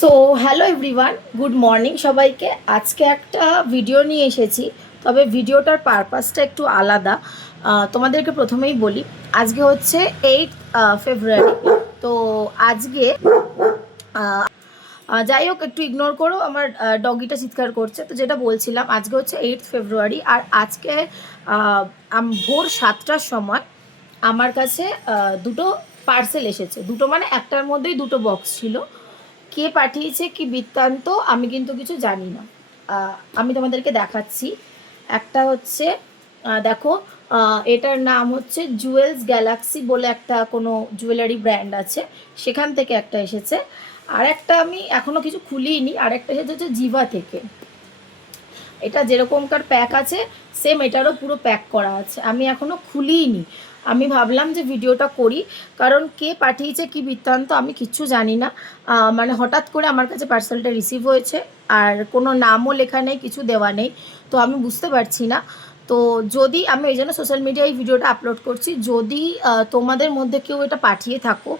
So hello everyone, good morning সবাইকে। আজকে একটা ভিডিও নিয়ে এসেছি, তবে ভিডিওটার পারপাসটা একটু আলাদা। তোমাদেরকে প্রথমেই বলি, আজকে হচ্ছে 8 ফেব্রুয়ারি। তো আজকে যাই হোক, একটু ইগনোর করো, আমার ডগিটা চিৎকার করছে। তো যেটা বলছিলাম, আজকে হচ্ছে 8 ফেব্রুয়ারি, আর আজকে ভোর 7টার সময় আমার কাছে দুটো পার্সেল এসেছে। দুটো মানে একটার মধ্যেই দুটো বক্স ছিল। কে পাঠিয়েছে কি বৃত্তান্ত আমি কিন্তু কিছু জানি না। আমি তোমাদেরকে দেখাচ্ছি। একটা হচ্ছে দেখো, এটার নাম হচ্ছে জুয়েলস গ্যালাক্সি বলে একটা কোনো জুয়েলারি ব্র্যান্ড আছে, সেখান থেকে একটা এসেছে। আর একটা আমি এখনও কিছু খুলিনি, আর একটা এসেছে হচ্ছে জিভা থেকে। এটা যেরকমকার প্যাক আছে সেম এটারও পুরো প্যাক করা আছে, আমি এখনও খুলিনি। আমি ভাবলাম যে ভিডিওটা করি, কারণ কে পাঠিয়েছে কি বৃত্তান্ত আমি কিচ্ছু জানি না। মানে হঠাৎ করে আমার কাছে পার্সেলটা রিসিভ হয়েছে, আর কোনো নামও লেখা নেই, কিছু দেওয়া নেই, তো আমি বুঝতে পারছি না। তো যদি আমি এই জন্য সোশ্যাল মিডিয়ায় ভিডিওটা আপলোড করছি, যদি তোমাদের মধ্যে কেউ এটা পাঠিয়ে থাকো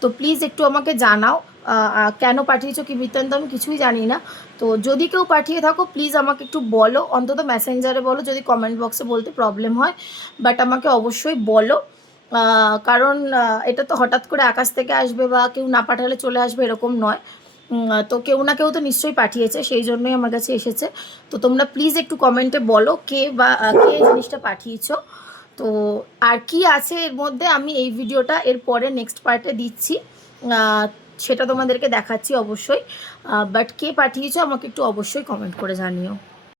তো প্লিজ একটু আমাকে জানাও। কেন পাঠিয়েছো কি বৃত্তান্ত আমি কিছুই জানি না। তো যদি কেউ পাঠিয়ে থাকো প্লিজ আমাকে একটু বলো, অন্তত মেসেঞ্জারে বলো, যদি কমেন্ট বক্সে বলতে প্রবলেম হয়, বাট আমাকে অবশ্যই বলো। কারণ এটা তো হঠাৎ করে আকাশ থেকে আসবে বা কেউ না পাঠালে চলে আসবে এরকম নয়। তো কেউ না কেউ তো নিশ্চয়ই পাঠিয়েছে, সেই জন্যই আমার কাছে এসেছে। তো তোমরা প্লিজ একটু কমেন্টে বলো কে বা কে এই জিনিসটা পাঠিয়েছো। তো আর কি আছে এর মধ্যে আমি এই ভিডিওটা এর পরে নেক্সট পার্টে দিচ্ছি, সেটা তোমাদেরকে দেখাচ্ছি অবশ্যই। বাট কে পাঠিয়েছো আমাকে একটু অবশ্যই কমেন্ট করে জানিও।